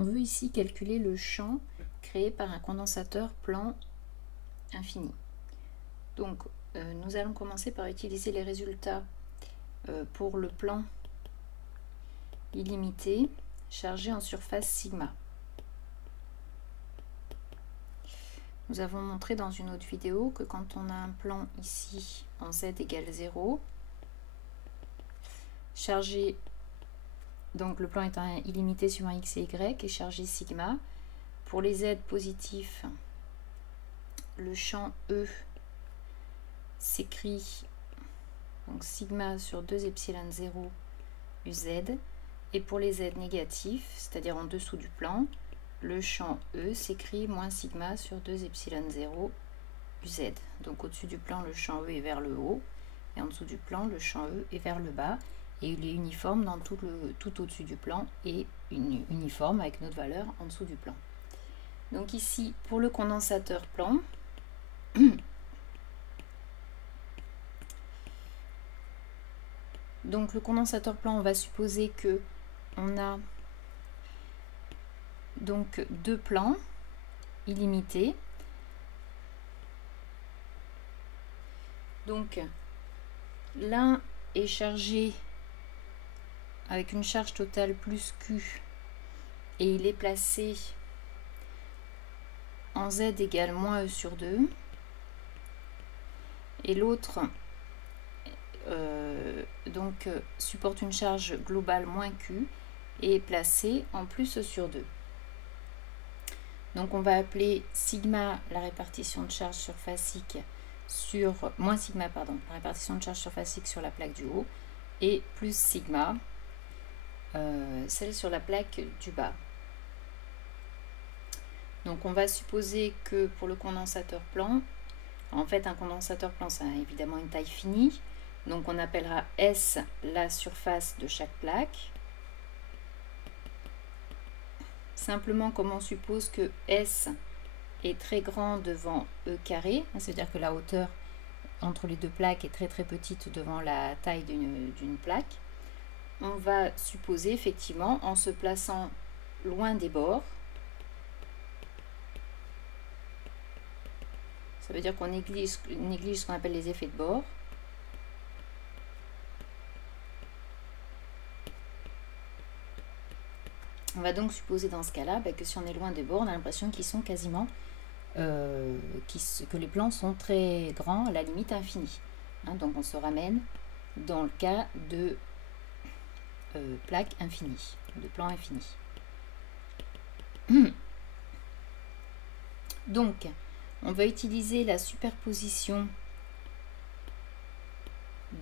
On veut ici calculer le champ créé par un condensateur plan infini. Donc, nous allons commencer par utiliser les résultats pour le plan illimité chargé en surface sigma. Nous avons montré dans une autre vidéo que quand on a un plan ici en z égale 0, chargé, donc le plan étant illimité suivant x et y, est chargé sigma. Pour les z positifs, le champ E s'écrit donc sigma sur 2 epsilon 0 uz. Et pour les z négatifs, c'est-à-dire en dessous du plan, le champ E s'écrit moins sigma sur 2 epsilon 0 uz. Donc au-dessus du plan, le champ E est vers le haut, et en dessous du plan, le champ E est vers le bas. Et il est uniforme dans tout au-dessus du plan et uniforme avec notre valeur en dessous du plan. Donc ici, pour le condensateur plan, donc le condensateur plan, on va supposer que on a donc deux plans illimités. Donc l'un est chargé avec une charge totale plus Q et il est placé en Z égale moins E sur 2. Et l'autre supporte une charge globale moins Q et est placé en plus E sur 2. Donc on va appeler sigma la répartition de charge surfacique sur moins sigma pardon, la répartition de charge surfacique sur la plaque du haut et plus sigma celle sur la plaque du bas. Donc on va supposer que pour le condensateur plan, en fait un condensateur plan ça a évidemment une taille finie, donc on appellera S la surface de chaque plaque. Simplement comme on suppose que S est très grand devant E carré, c'est-à-dire que la hauteur entre les deux plaques est très très petite devant la taille d'une plaque, on va supposer effectivement en se plaçant loin des bords, ça veut dire qu'on néglige ce qu'on appelle les effets de bord. On va donc supposer dans ce cas-là que si on est loin des bords, on a l'impression qu'ils sont quasiment, que les plans sont très grands, à la limite infinie. Donc on se ramène dans le cas de plaque infinie, de plan infini. Donc, on va utiliser la superposition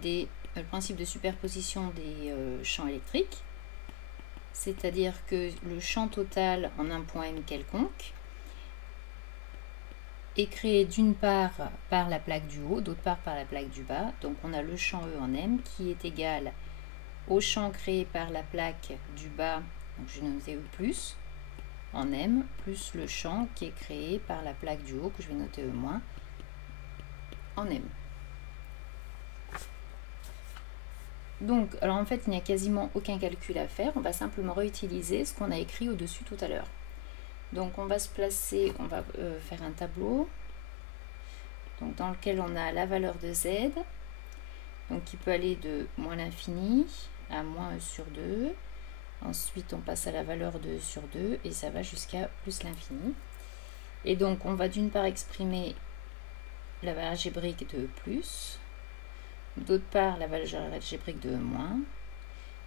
le principe de superposition des champs électriques, c'est-à-dire que le champ total en un point M quelconque est créé d'une part par la plaque du haut, d'autre part par la plaque du bas. Donc on a le champ E en M qui est égal au champ créé par la plaque du bas, donc je vais noter E plus en M, plus le champ qui est créé par la plaque du haut, que je vais noter E moins, en M. Donc, alors en fait, il n'y a quasiment aucun calcul à faire, on va simplement réutiliser ce qu'on a écrit au-dessus tout à l'heure. Donc on va se placer, on va faire un tableau donc, dans lequel on a la valeur de Z, donc qui peut aller de moins l'infini à moins E sur 2. Ensuite, on passe à la valeur de E sur 2 et ça va jusqu'à plus l'infini. Et donc, on va d'une part exprimer la valeur algébrique de E plus, d'autre part la valeur algébrique de E moins.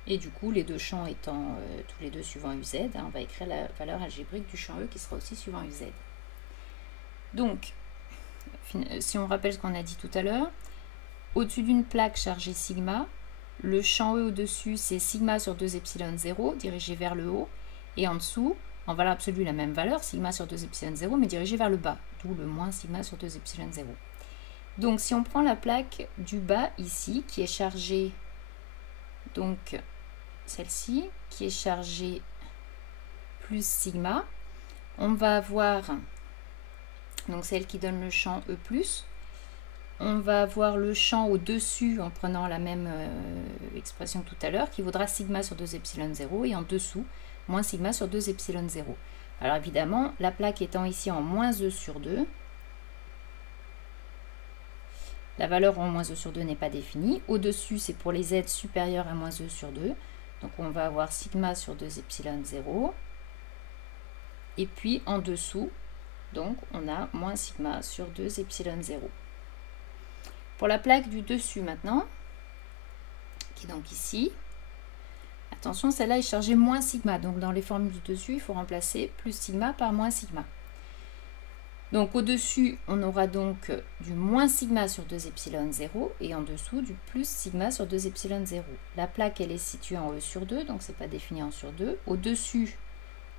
Et du coup, les deux champs étant tous les deux suivant UZ, on va écrire la valeur algébrique du champ E qui sera aussi suivant UZ. Donc, si on rappelle ce qu'on a dit tout à l'heure, au-dessus d'une plaque chargée sigma, le champ E au-dessus, c'est sigma sur 2 epsilon 0, dirigé vers le haut, et en dessous, en valeur absolue, la même valeur, sigma sur 2 epsilon 0, mais dirigé vers le bas, d'où le moins sigma sur 2 epsilon 0. Donc, si on prend la plaque du bas ici, qui est chargée, donc celle-ci, qui est chargée plus sigma, on va avoir, donc celle qui donne le champ E+, on va avoir le champ au-dessus en prenant la même expression que tout à l'heure qui vaudra sigma sur 2 epsilon 0 et en dessous moins sigma sur 2 epsilon 0. Alors évidemment, la plaque étant ici en moins E sur 2, la valeur en moins E sur 2 n'est pas définie. Au-dessus, c'est pour les Z supérieurs à moins E sur 2. Donc on va avoir sigma sur 2 epsilon 0. Et puis en dessous, donc on a moins sigma sur 2 epsilon 0. Pour la plaque du dessus maintenant, qui est donc ici, attention, celle-là est chargée moins sigma. Donc dans les formules du dessus, il faut remplacer plus sigma par moins sigma. Donc au-dessus, on aura donc du moins sigma sur 2 epsilon 0 et en dessous du plus sigma sur 2 epsilon 0. La plaque, elle est située en E sur 2, donc c'est pas défini en sur 2. Au-dessus,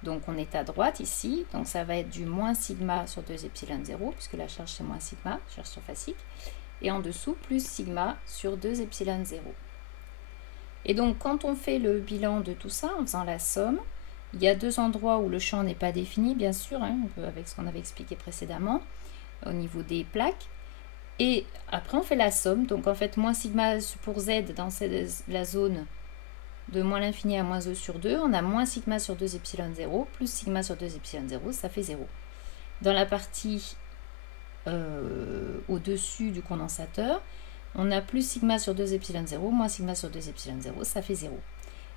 donc on est à droite ici, donc ça va être du moins sigma sur 2 epsilon 0, puisque la charge c'est moins sigma, charge surfacique. Et en dessous, plus sigma sur 2 epsilon 0. Et donc quand on fait le bilan de tout ça, en faisant la somme, il y a deux endroits où le champ n'est pas défini, bien sûr, hein, avec ce qu'on avait expliqué précédemment, au niveau des plaques. Et après, on fait la somme. Donc, en fait, moins sigma pour Z dans la zone de moins l'infini à moins E sur 2. On a moins sigma sur 2 epsilon 0, plus sigma sur 2 epsilon 0, ça fait 0. Dans la partie au-dessus du condensateur, on a plus sigma sur 2 epsilon 0, moins sigma sur 2 epsilon 0, ça fait 0.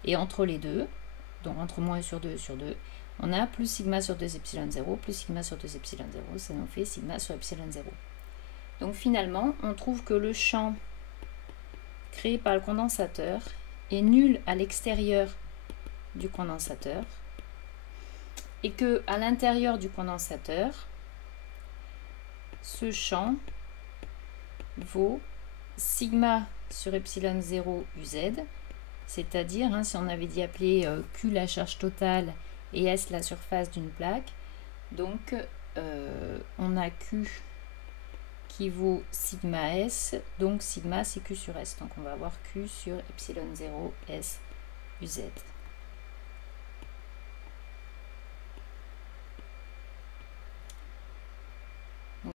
Et entre les deux, donc entre moins E sur 2 et sur 2, on a plus sigma sur 2 epsilon 0, plus sigma sur 2 epsilon 0, ça nous fait sigma sur epsilon 0. Donc finalement, on trouve que le champ créé par le condensateur est nul à l'extérieur du condensateur et que à l'intérieur du condensateur, ce champ vaut sigma sur epsilon 0 UZ, c'est-à-dire, hein, si on avait dit appeler Q la charge totale et S la surface d'une plaque, donc on a Q qui vaut sigma S, donc sigma c'est Q sur S, donc on va avoir Q sur epsilon 0 S UZ.